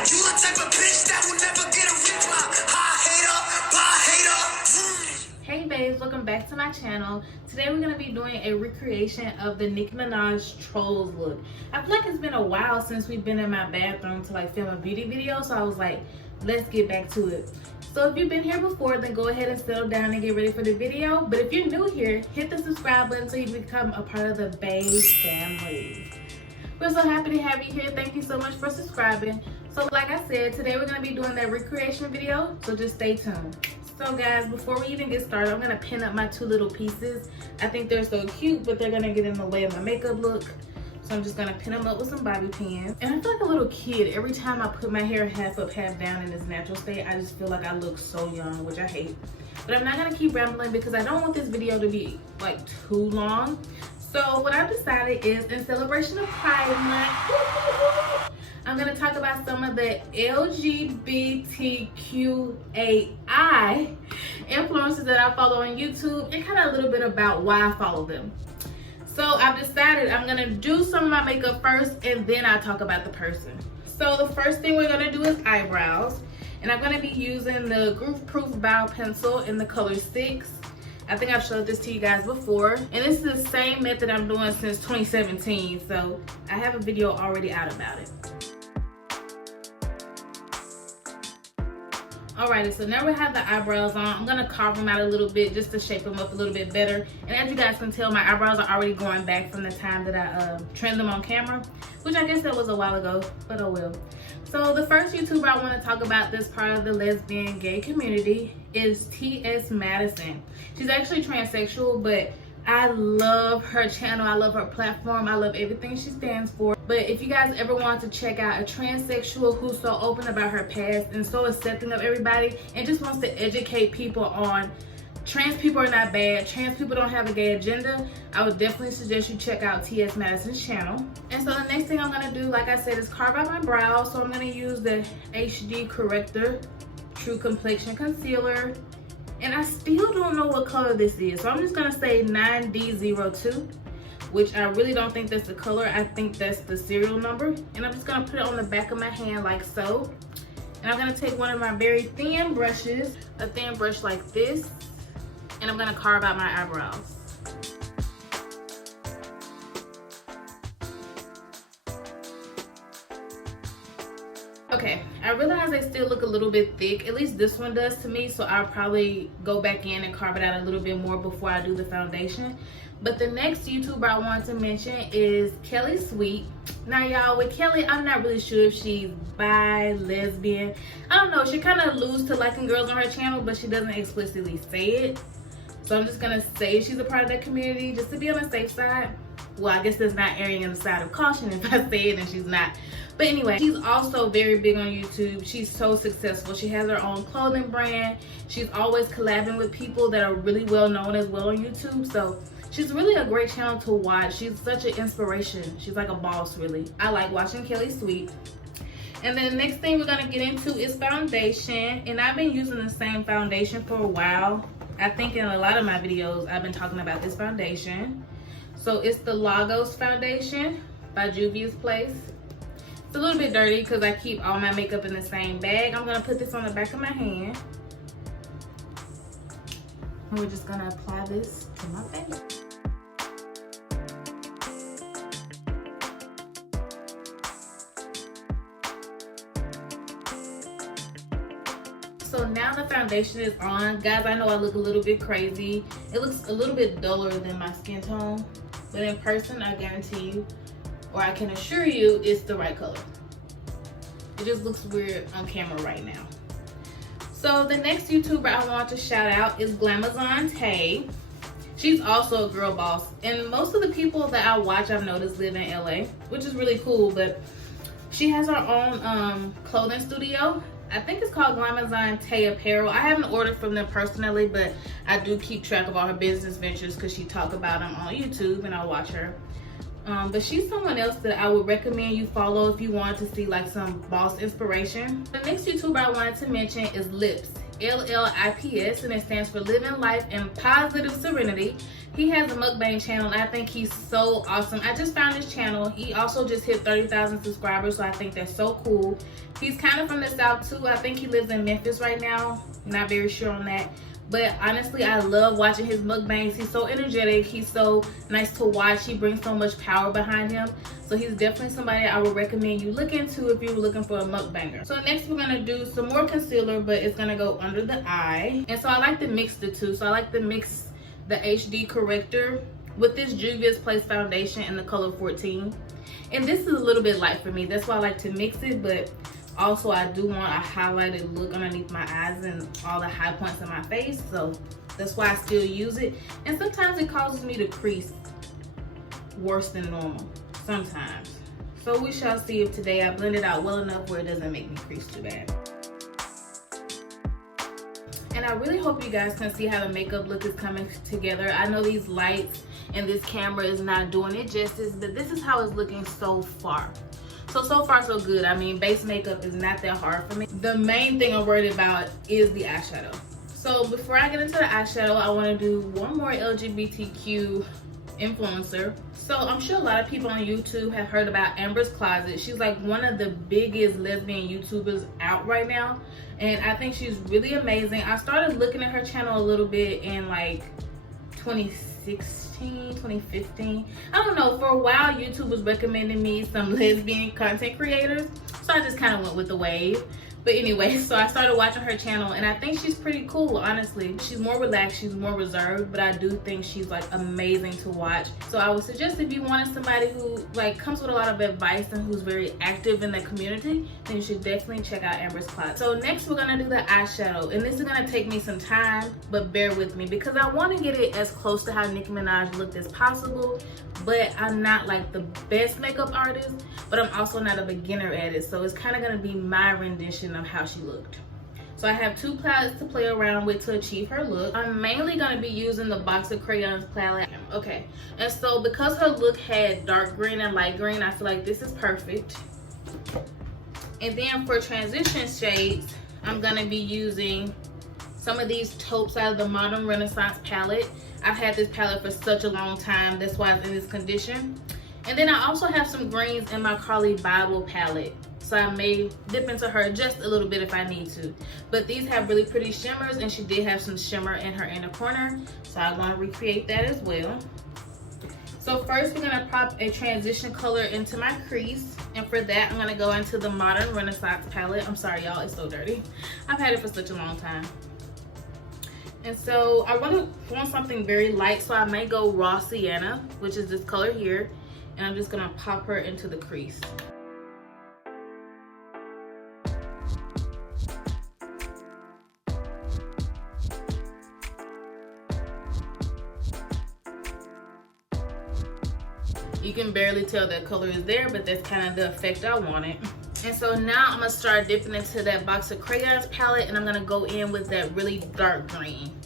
You the type of bitch that will never get a reply. Hey babes, welcome back to my channel. Today we're going to be doing a recreation of the Nicki Minaj Trollz look. I feel like it's been a while since we've been in my bathroom to like film a beauty video, so I was like, let's get back to it. So if you've been here before, then go ahead and settle down and get ready for the video. But if you're new here, hit the subscribe button so you become a part of the Babe family. We're so happy to have you here. Thank you so much for subscribing. So like I said, today we're going to be doing that recreation video, so just stay tuned. So guys, before we even get started, I'm gonna pin up my two little pieces. I think they're so cute, but they're gonna get in the way of my makeup look. So I'm just gonna pin them up with some bobby pins. And I feel like a little kid. Every time I put my hair half up, half down in its natural state, I just feel like I look so young, which I hate. But I'm not gonna keep rambling because I don't want this video to be like too long. So what I've decided is, in celebration of Pride Month, I'm gonna talk about some of the LGBTQAI influencers that I follow on YouTube and kind of a little bit about why I follow them. So I've decided I'm gonna do some of my makeup first and then I'll talk about the person. So the first thing we're gonna do is eyebrows. And I'm gonna be using the Groove Proof Brow Pencil in the color 6. I think I've showed this to you guys before. And this is the same method I'm doing since 2017. So I have a video already out about it. Alrighty, so now we have the eyebrows on. I'm gonna carve them out a little bit just to shape them up a little bit better. And as you guys can tell, my eyebrows are already going back from the time that I trimmed them on camera, which I guess that was a while ago, but oh well. So the first YouTuber I want to talk about this part of the lesbian gay community is T.S. Madison. She's actually transsexual, but I love her channel. I love her platform. I love everything she stands for. But if you guys ever want to check out a transsexual who's so open about her past and so accepting of everybody and just wants to educate people on trans people are not bad, trans people don't have a gay agenda, I would definitely suggest you check out T.S. Madison's channel. And so the next thing I'm going to do, like I said, is carve out my brows. So I'm going to use the HD Corrector True Complexion Concealer. And I still don't know what color this is. So I'm just going to say 9D02, which I really don't think that's the color. I think that's the serial number. And I'm just going to put it on the back of my hand like so. And I'm going to take one of my very thin brushes, a thin brush like this, and I'm going to carve out my eyebrows. Okay, I realize they still look a little bit thick. At least this one does to me, so I'll probably go back in and carve it out a little bit more before I do the foundation. But the next YouTuber I want to mention is Kelly Sweet. Now y'all, with Kelly, I'm not really sure if she's bi, lesbian. I don't know, she kind of alludes to liking girls on her channel, but she doesn't explicitly say it. So I'm just gonna say she's a part of that community just to be on the safe side. Well, I guess that's not erring on the side of caution if I say it and she's not. But anyway, she's also very big on YouTube. She's so successful. She has her own clothing brand. She's always collabing with people that are really well known as well on YouTube. So she's really a great channel to watch. She's such an inspiration. She's like a boss, really. I like watching Kelly Sweet. And then the next thing we're gonna get into is foundation. And I've been using the same foundation for a while. I think in a lot of my videos, I've been talking about this foundation. So it's the Lagos foundation by Juvia's Place. It's a little bit dirty because I keep all my makeup in the same bag. I'm gonna put this on the back of my hand. And we're just gonna apply this to my face. So now the foundation is on. Guys, I know I look a little bit crazy. It looks a little bit duller than my skin tone. But in person, I guarantee you, or I can assure you, it's the right color. It just looks weird on camera right now. So the next YouTuber I want to shout out is Glamazon Tay. She's also a girl boss. And most of the people that I watch, I've noticed, live in LA, which is really cool. But she has her own clothing studio. I think it's called Glamazon Tay Apparel. I haven't ordered from them personally, but I do keep track of all her business ventures because she talks about them on YouTube and I watch her. But she's someone else that I would recommend you follow if you want to see like some boss inspiration. The next YouTuber I wanted to mention is Lips, LLIPS, and it stands for Living Life in Positive Serenity. He has a mukbang channel, and I think he's so awesome. I just found his channel. He also just hit 30,000 subscribers, so I think that's so cool. He's kind of from the South too. I think he lives in Memphis right now. Not very sure on that. But honestly, I love watching his mukbangs. He's so energetic. He's so nice to watch. He brings so much power behind him. So he's definitely somebody I would recommend you look into if you're looking for a mukbanger. So next we're gonna do some more concealer, but it's gonna go under the eye. And so I like to mix the two. So I like to mix the HD corrector with this Juvia's Place foundation in the color 14. And this is a little bit light for me. That's why I like to mix it, but also I do want a highlighted look underneath my eyes and all the high points in my face. So that's why I still use it. And sometimes it causes me to crease worse than normal, sometimes. So we shall see if today I blend it out well enough where it doesn't make me crease too bad. And I really hope you guys can see how the makeup look is coming together. I know these lights and this camera is not doing it justice, but this is how it's looking so far. So far so good. I mean, base makeup is not that hard for me. The main thing I'm worried about is the eyeshadow. So before I get into the eyeshadow, I want to do one more LGBTQ influencer. So I'm sure a lot of people on YouTube have heard about Amber's Closet. She's like one of the biggest lesbian YouTubers out right now, and I think she's really amazing. I started looking at her channel a little bit in like 2016, 2015. I don't know, for a while YouTube was recommending me some lesbian content creators, so I just kind of went with the wave. But anyway, so I started watching her channel, and I think she's pretty cool, honestly. She's more relaxed, she's more reserved, but I do think she's like amazing to watch. So I would suggest if you wanted somebody who like comes with a lot of advice and who's very active in the community, then you should definitely check out Amber's Closet. So next we're gonna do the eyeshadow, and this is gonna take me some time, but bear with me because I want to get it as close to how Nicki Minaj looked as possible. But I'm not like the best makeup artist, but I'm also not a beginner at it. So it's kind of gonna be my rendition of how she looked. So I have two palettes to play around with to achieve her look. I'm mainly gonna be using the Box of Crayons palette. Okay, and so because her look had dark green and light green, I feel like this is perfect. And then for transition shades, I'm gonna be using some of these taupes out of the Modern Renaissance palette. I've had this palette for such a long time, that's why it's in this condition. And then I also have some greens in my Carly Bible palette, so I may dip into her just a little bit if I need to. But these have really pretty shimmers, and she did have some shimmer in her inner corner, so I want to recreate that as well. So first we're gonna pop a transition color into my crease, and for that I'm gonna go into the Modern Renaissance palette. I'm sorry y'all, it's so dirty. I've had it for such a long time. And so I want something very light, so I may go Raw Sienna, which is this color here, and I'm just gonna pop her into the crease. You can barely tell that color is there, but that's kind of the effect I wanted. And so now I'm gonna start dipping into that Box of Crayons palette, and I'm gonna go in with that really dark green.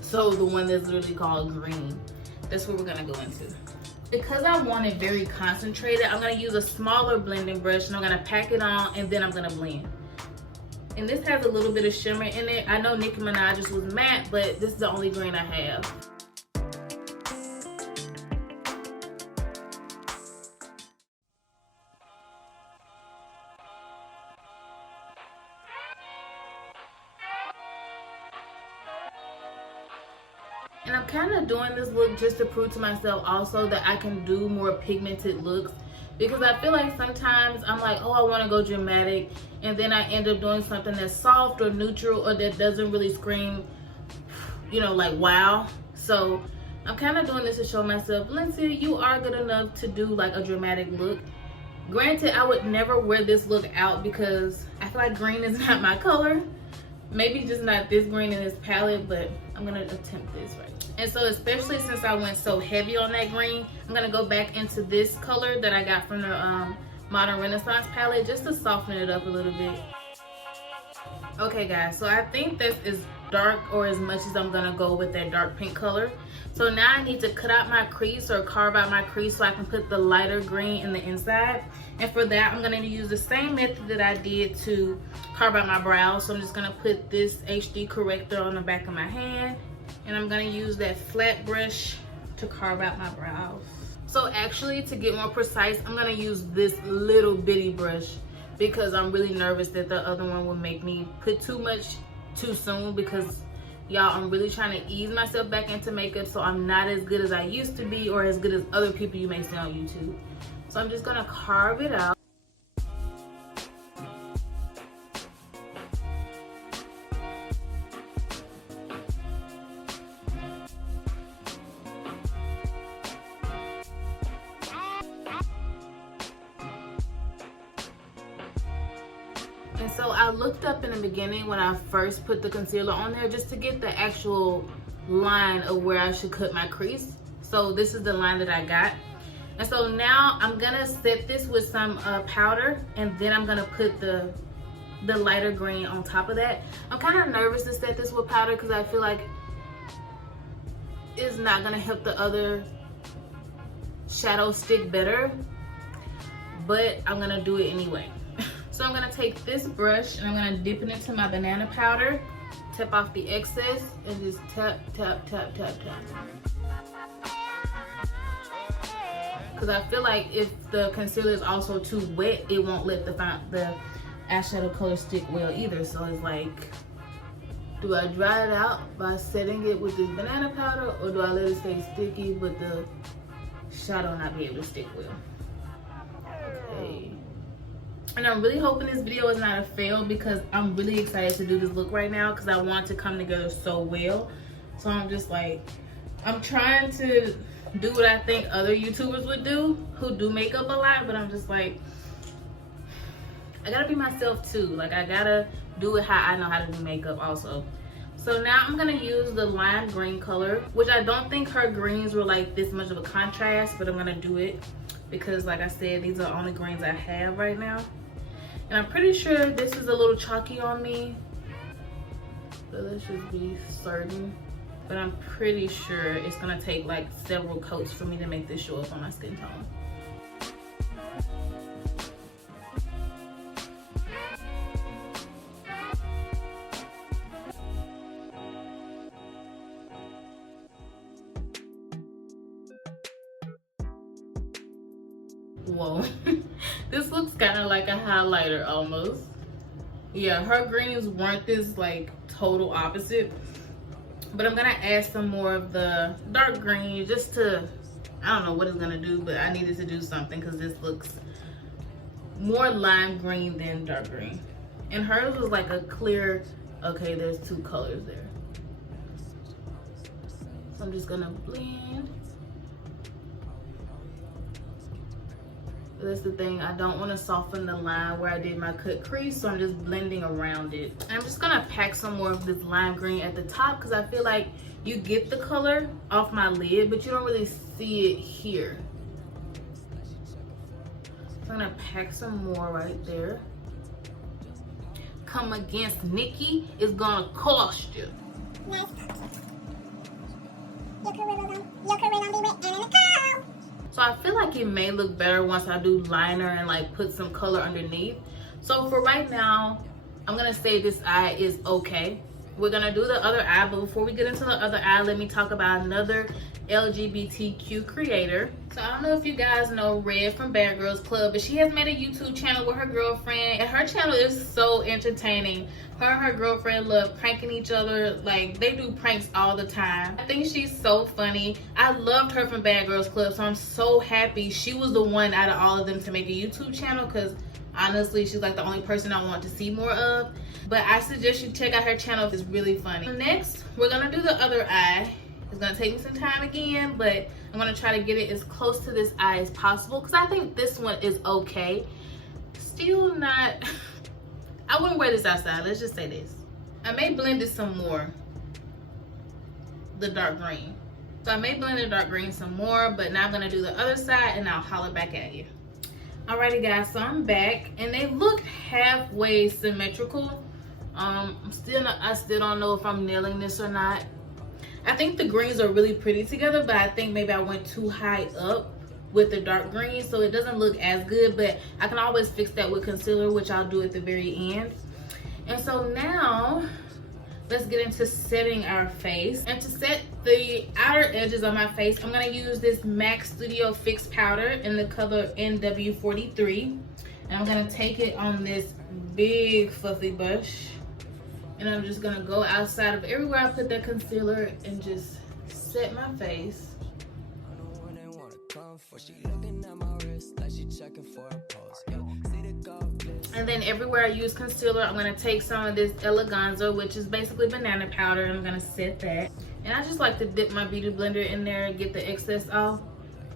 So the one that's literally called green. That's what we're gonna go into. Because I want it very concentrated, I'm gonna use a smaller blending brush, and I'm gonna pack it on, and then I'm gonna blend. And this has a little bit of shimmer in it. I know Nicki Minaj's was matte, but this is the only green I have. And I'm kind of doing this look just to prove to myself also that I can do more pigmented looks, because I feel like sometimes I'm like, oh, I want to go dramatic, and then I end up doing something that's soft or neutral or that doesn't really scream, you know, like wow. So I'm kind of doing this to show myself, Lindsay, you are good enough to do like a dramatic look. Granted, I would never wear this look out because I feel like green is not my color. Maybe just not this green in this palette, but I'm gonna attempt this right. And so especially since I went so heavy on that green, I'm gonna go back into this color that I got from the Modern Renaissance palette just to soften it up a little bit. Okay guys, so I think this is dark, or as much as I'm gonna go with that dark pink color. So now I need to cut out my crease or carve out my crease so I can put the lighter green in the inside. And for that, I'm gonna use the same method that I did to carve out my brows. So I'm just gonna put this HD corrector on the back of my hand, and I'm gonna use that flat brush to carve out my brows. So actually, to get more precise, I'm gonna use this little bitty brush because I'm really nervous that the other one will make me put too much too soon, because y'all, I'm really trying to ease myself back into makeup so I'm not as good as I used to be, or as good as other people you may see on YouTube. So I'm just gonna carve it out. And so I looked up in the beginning when I first put the concealer on there just to get the actual line of where I should cut my crease. So this is the line that I got. And so now I'm gonna set this with some powder, and then I'm gonna put the lighter green on top of that. I'm kind of nervous to set this with powder because I feel like it's not gonna help the other shadow stick better, but I'm gonna do it anyway. So I'm gonna take this brush and I'm gonna dip it into my banana powder, tap off the excess, and just tap, tap, tap, tap, tap. Because I feel like if the concealer is also too wet, it won't let the eyeshadow color stick well either. So it's like, do I dry it out by setting it with this banana powder, or do I let it stay sticky but the shadow not be able to stick well? Okay. And I'm really hoping this video is not a fail, because I'm really excited to do this look right now because I want it to come together so well. So I'm just like, I'm trying to do what I think other YouTubers would do who do makeup a lot, but I'm just like, I gotta be myself too. Like, I gotta do it how I know how to do makeup also. So now I'm gonna use the lime green color, which I don't think her greens were like this much of a contrast, but I'm gonna do it because, like I said, these are the only greens I have right now. And I'm pretty sure this is a little chalky on me, but let's just be certain. But I'm pretty sure it's gonna take like several coats for me to make this show up on my skin tone. Whoa. This looks kind of like a highlighter almost. Yeah, her greens weren't this like total opposite, but I'm gonna add some more of the dark green just to, I don't know what it's gonna do, but I needed to do something because this looks more lime green than dark green. And hers was like a clear, okay, there's two colors there. So I'm just gonna blend. That's the thing, I don't want to soften the line where I did my cut crease, so I'm just blending around it. And I'm just gonna pack some more of this lime green at the top because I feel like you get the color off my lid, but you don't really see it here. So I'm gonna pack some more right there. Come against Nicki is gonna cost you. Nice. Your career don't be written in the cow. So I feel like it may look better once I do liner and like put some color underneath. So for right now, I'm gonna say this eye is okay. We're gonna do the other eye, but before we get into the other eye, let me talk about another LGBTQ creator. So I don't know if you guys know Red from Bad Girls Club, but she has made a YouTube channel with her girlfriend, and her channel is so entertaining. Her and her girlfriend love pranking each other. Like, they do pranks all the time. I think she's so funny. I loved her from Bad Girls Club, so I'm so happy she was the one out of all of them to make a YouTube channel, because honestly, she's like the only person I want to see more of. But I suggest you check out her channel. It's really funny. Next, we're gonna do the other eye. It's gonna take me some time again, but I'm gonna try to get it as close to this eye as possible because I think this one is okay. Still not, I wouldn't wear this outside, let's just say this. I may blend it some more, the dark green. So I may blend the dark green some more, but now I'm gonna do the other side and I'll holler back at you. Alrighty guys, so I'm back and they look halfway symmetrical, I still don't know if I'm nailing this or not. I think the greens are really pretty together, but I think maybe I went too high up with the dark green, so it doesn't look as good, but I can always fix that with concealer, which I'll do at the very end. And so now let's get into setting our face. And to set the outer edges of my face, I'm gonna use this MAC Studio Fix powder in the color NW43. And I'm gonna take it on this big fluffy brush. And I'm just gonna go outside of everywhere I put that concealer and just set my face. And then everywhere I use concealer, I'm gonna take some of this Eleganza, which is basically banana powder, and I'm gonna set that. And I just like to dip my beauty blender in there and get the excess off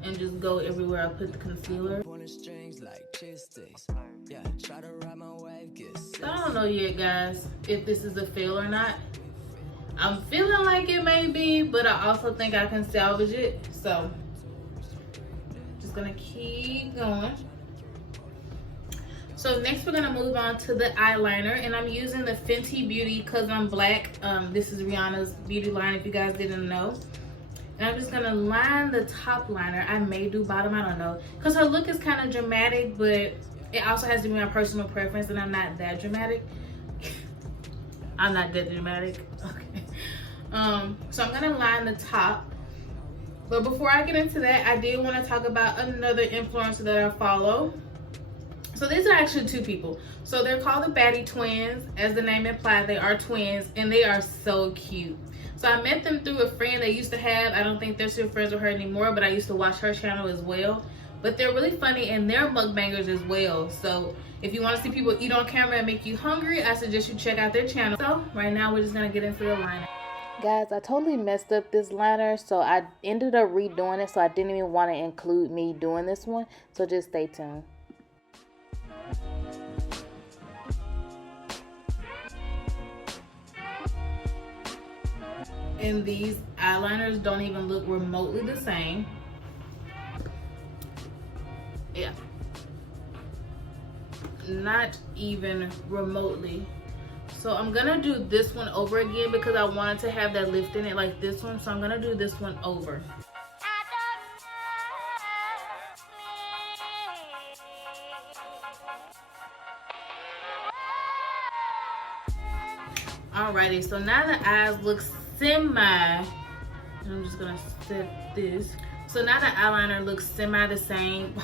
and just go everywhere I put the concealer. So I don't know yet, guys, if this is a fail or not. I'm feeling like it may be, but I also think I can salvage it. So just gonna keep going. So next we're gonna move on to the eyeliner, and I'm using the Fenty Beauty Cause I'm Black. This is Rihanna's beauty line, if you guys didn't know. And I'm just gonna line the top liner. I may do bottom, I don't know. Cause her look is kind of dramatic, but it also has to be my personal preference, and I'm not that dramatic. I'm not that dramatic, okay. So I'm gonna line the top. But before I get into that, I did wanna talk about another influencer that I follow. So these are actually two people. So they're called the Baddie Twins. As the name implies, they are twins, and they are so cute. So I met them through a friend they used to have. I don't think they're still friends with her anymore, but I used to watch her channel as well. But they're really funny, and they're mukbangers as well. So if you want to see people eat on camera and make you hungry, I suggest you check out their channel. So right now we're just gonna get into the liner. Guys, I totally messed up this liner, so I ended up redoing it, so I didn't even want to include me doing this one. So just stay tuned. And these eyeliners don't even look remotely the same. Yeah, not even remotely. So I'm gonna do this one over again because I wanted to have that lift in it like this one, so I'm gonna do this one over. Alrighty, so now the eyes look semi, I'm just gonna set this. So now the eyeliner looks semi the same.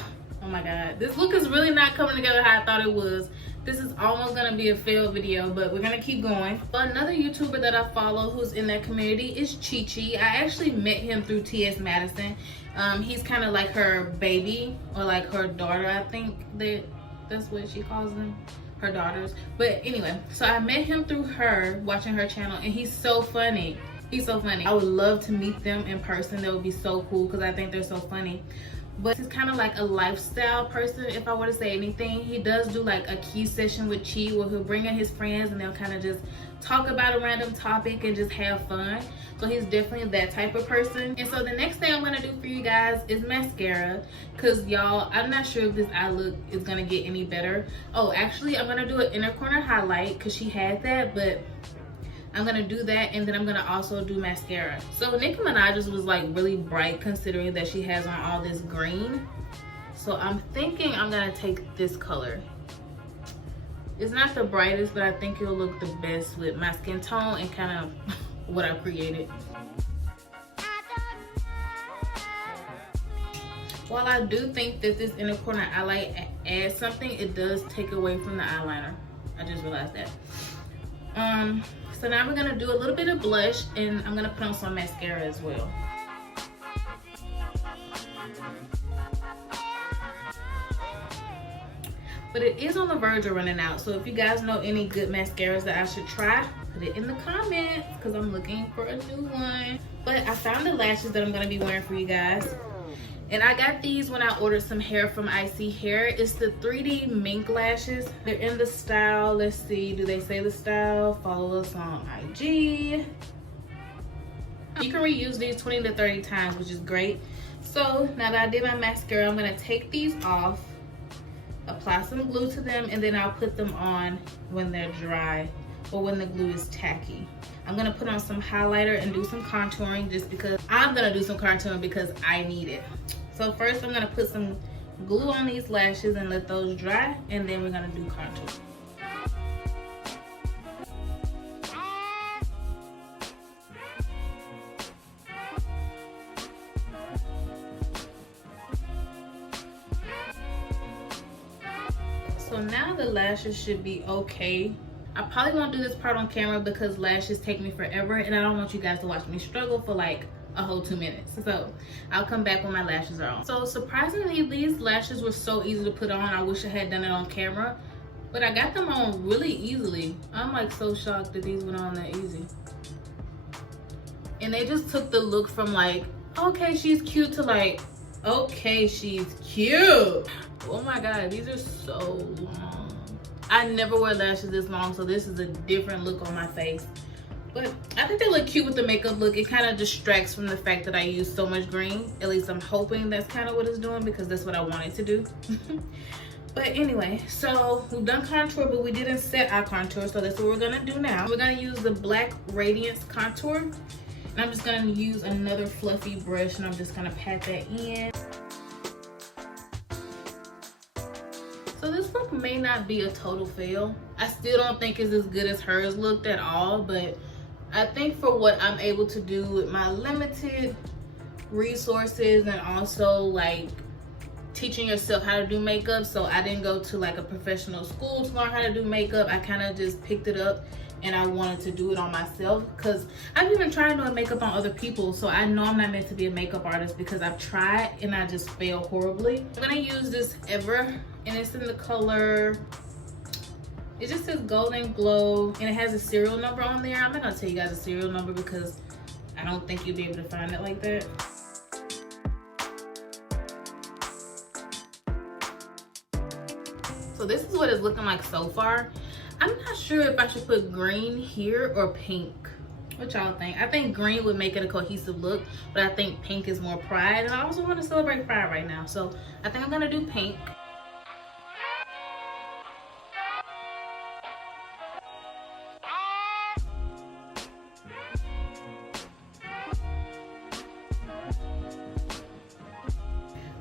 Oh my god, this look is really not coming together how I thought it was. This is almost gonna be a fail video, but we're gonna keep going. But another YouTuber that I follow who's in that community is Chi Chi. I actually met him through T.S. Madison. He's kind of like her baby, or like her daughter, I think that's what she calls them. Her daughters. But anyway, so I met him through her, watching her channel, and he's so funny. He's so funny. I would love to meet them in person. That would be so cool because I think they're so funny. But he's kind of like a lifestyle person, if I were to say anything. He does do like a key session with Chi where he'll bring in his friends and they'll kind of just talk about a random topic and just have fun. So he's definitely that type of person. And so the next thing I'm gonna do for you guys is mascara, because y'all, I'm not sure if this eye look is gonna get any better. Oh, actually I'm gonna do an inner corner highlight because she had that, but I'm gonna do that, and then I'm gonna also do mascara. So Nicki Minaj's was like really bright considering that she has on all this green. So I'm thinking I'm gonna take this color. It's not the brightest, but I think it'll look the best with my skin tone and kind of what I created. While I do think that this inner corner highlight adds something, it does take away from the eyeliner. I just realized that. So now we're gonna do a little bit of blush, and I'm gonna put on some mascara as well. But it is on the verge of running out, so if you guys know any good mascaras that I should try, put it in the comments because I'm looking for a new one. But I found the lashes that I'm gonna be wearing for you guys. And I got these when I ordered some hair from Icy Hair. It's the 3D mink lashes. They're in the style, let's see, do they say the style? Follow us on IG. You can reuse these 20 to 30 times, which is great. So now that I did my mascara, I'm gonna take these off, apply some glue to them, and then I'll put them on when they're dry. or when the glue is tacky. I'm gonna put on some highlighter and do some contouring just because I'm gonna do some contouring because I need it. So first I'm gonna put some glue on these lashes and let those dry, and then we're gonna do contour. So now the lashes should be okay. I probably won't do this part on camera because lashes take me forever, and I don't want you guys to watch me struggle for like a whole 2 minutes. So I'll come back when my lashes are on. So surprisingly, these lashes were so easy to put on. I wish I had done it on camera, but I got them on really easily. I'm like so shocked that these went on that easy. And they just took the look from like, okay, she's cute, to like, okay, she's cute. Oh my God, these are so long. I never wear lashes this long, so this is a different look on my face. But I think they look cute with the makeup look. It kind of distracts from the fact that I use so much green. At least I'm hoping that's kind of what it's doing, because that's what I wanted to do. But anyway, so we've done contour, but we didn't set our contour, so that's what we're gonna do now. We're gonna use the Black Radiance Contour, and I'm just gonna use another fluffy brush, and I'm just gonna pat that in. So this look may not be a total fail. I still don't think it's as good as hers looked at all, but I think for what I'm able to do with my limited resources, and also like teaching yourself how to do makeup. So I didn't go to like a professional school to learn how to do makeup. I kind of just picked it up and I wanted to do it on myself, because I've even tried doing makeup on other people, so I know I'm not meant to be a makeup artist because I've tried and I just fail horribly. I'm gonna use this Ever, and it's in the color, it just says Golden Glow, and it has a serial number on there. I'm not gonna tell you guys a serial number because I don't think you'll be able to find it like that. So this is what it's looking like so far. I'm not sure if I should put green here or pink. What y'all think? I think green would make it a cohesive look, but I think pink is more pride, and I also want to celebrate pride right now. So I think I'm gonna do pink.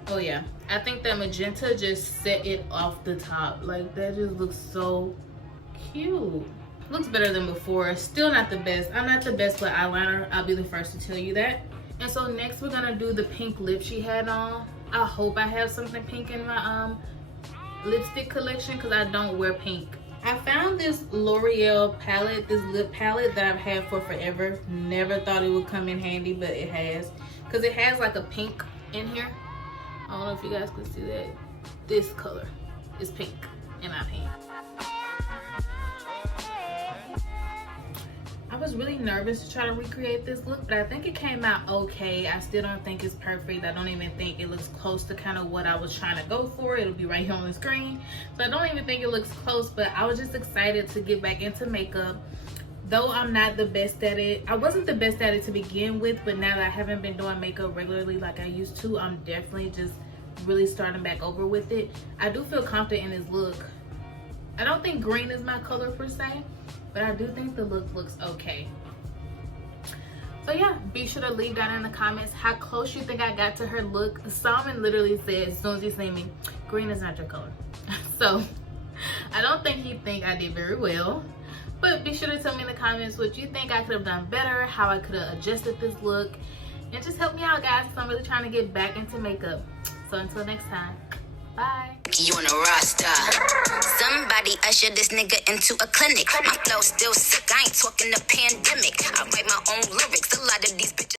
Oh yeah, I think that magenta just set it off the top. Like, that just looks so cute. Looks better than before. Still not the best. I'm not the best with eyeliner. I'll be the first to tell you that. And so next we're gonna do the pink lip she had on. I hope I have something pink in my lipstick collection, because I don't wear pink. I found this L'Oreal palette, this lip palette that I've had for forever. Never thought it would come in handy, but it has. Because it has like a pink in here. I don't know if you guys can see that. This color is pink in my pan. I was really nervous to try to recreate this look, but I think it came out okay. I still don't think it's perfect. I don't even think it looks close to kind of what I was trying to go for. It'll be right here on the screen. So I don't even think it looks close, but I was just excited to get back into makeup. Though I'm not the best at it. I wasn't the best at it to begin with, but now that I haven't been doing makeup regularly like I used to, I'm definitely just really starting back over with it. I do feel confident in this look. I don't think green is my color per se, but I do think the look looks okay. So yeah, be sure to leave down in the comments how close you think I got to her look. Salmon literally said, as soon as he seen me, green is not your color. So I don't think he think I did very well. But be sure to tell me in the comments what you think I could have done better, how I could have adjusted this look, and just help me out, guys, because I'm really trying to get back into makeup. So until next time, bye. You on a roster. Somebody usher this nigga into a clinic. My flow still sick, I ain't talking the pandemic. I write my own lyrics, a lot of these bitches